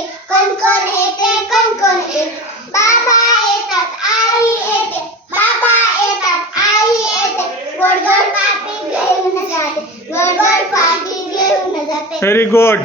येते, कोण येते, कोण येते. बाबा येतात, आई येते, बाबा येतात, आई येते. गोड गोड पाटी घेऊन जाते, गोड गोड पाटी घेऊन जाते. Very good.